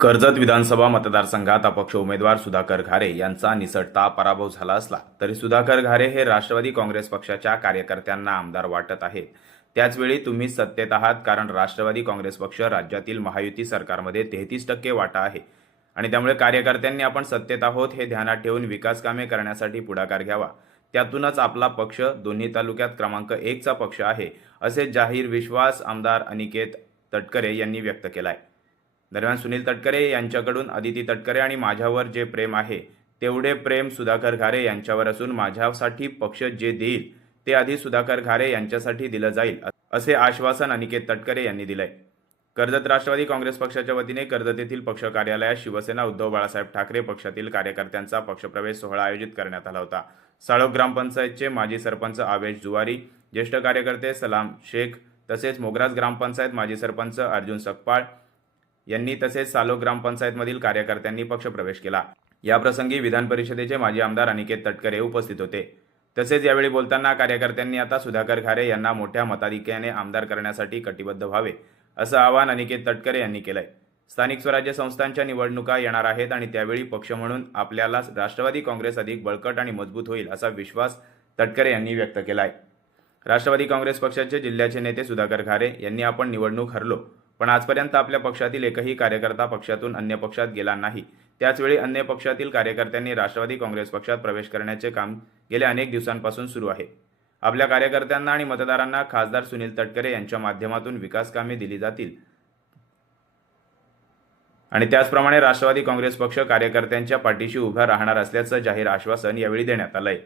कर्जत विधानसभा मतदारसंघात अपक्ष उमेदवार सुधाकर घारे यांचा निसटता पराभव झाला असला तरी सुधाकर घारे हे राष्ट्रवादी काँग्रेस पक्षाच्या कार्यकर्त्यांना आमदार वाटत आहेत. त्याचवेळी तुम्ही सत्तेत आहात कारण राष्ट्रवादी काँग्रेस पक्ष राज्यातील महायुती सरकारमध्ये तेहतीस टक्के वाटा आहे. आणि त्यामुळे कार्यकर्त्यांनी आपण सत्तेत आहोत हे ध्यानात ठेवून विकास कामे करण्यासाठी पुढाकार घ्यावा. त्यातूनच आपला पक्ष दोन्ही तालुक्यात क्रमांक एकचा पक्ष आहे असे जाहीर विश्वास आमदार अनिकेत तटकरे यांनी व्यक्त केला आहे दरम्यान सुनील तटकरे यांच्याकडून अदिती तटकरे आणि माझ्यावर जे प्रेम आहे तेवढे प्रेम सुधाकर घारे यांच्यावर असून माझ्यासाठी पक्ष जे देईल ते आधी सुधाकर घारे यांच्यासाठी दिलं जाईल असे आश्वासन अनिकेत तटकरे यांनी दिलंय. कर्जत राष्ट्रवादी काँग्रेस पक्षाच्या वतीने कर्जत येथील पक्ष कार्यालयात शिवसेना उद्धव बाळासाहेब ठाकरे पक्षातील कार्यकर्त्यांचा पक्षप्रवेश सोहळा आयोजित करण्यात आला होता. साळोख ग्रामपंचायतचे माजी सरपंच आवेश जुवारी ज्येष्ठ कार्यकर्ते सलाम शेख तसेच मोगराज ग्रामपंचायत माजी सरपंच अर्जुन सकपाळ यांनी तसेच सालो ग्रामपंचायतमधील कार्यकर्त्यांनी पक्षप्रवेश केला. याप्रसंगी विधान परिषदेचे माजी आमदार अनिकेत तटकरे उपस्थित होते. तसेच यावेळी बोलताना कार्यकर्त्यांनी आता सुधाकर खारे यांना मोठ्या मताधिक्याने आमदार करण्यासाठी कटिबद्ध व्हावे असं आवाहन अनिकेत तटकरे यांनी केलंय. स्थानिक स्वराज्य संस्थांच्या निवडणुका येणार आहेत आणि त्यावेळी पक्ष म्हणून आपल्याला राष्ट्रवादी काँग्रेस अधिक बळकट आणि मजबूत होईल असा विश्वास तटकरे यांनी व्यक्त केलाय. राष्ट्रवादी काँग्रेस पक्षाचे जिल्ह्याचे नेते सुधाकर खारे यांनी आपण निवडणूक हरलो पण आजपर्यंत आपल्या पक्षातील एकही कार्यकर्ता पक्षातून अन्य पक्षात गेला नाही. त्याचवेळी अन्य पक्षातील कार्यकर्त्यांनी राष्ट्रवादी काँग्रेस पक्षात प्रवेश करण्याचे काम गेल्या अनेक दिवसांपासून सुरू आहे. आपल्या कार्यकर्त्यांना आणि मतदारांना खासदार सुनील तटकरे यांच्या माध्यमातून विकास कामे दिली जातील. आणि त्याचप्रमाणे राष्ट्रवादी काँग्रेस पक्ष कार्यकर्त्यांच्या पाठीशी उभा राहणार असल्याचं जाहीर आश्वासन यावेळी देण्यात आलं आहे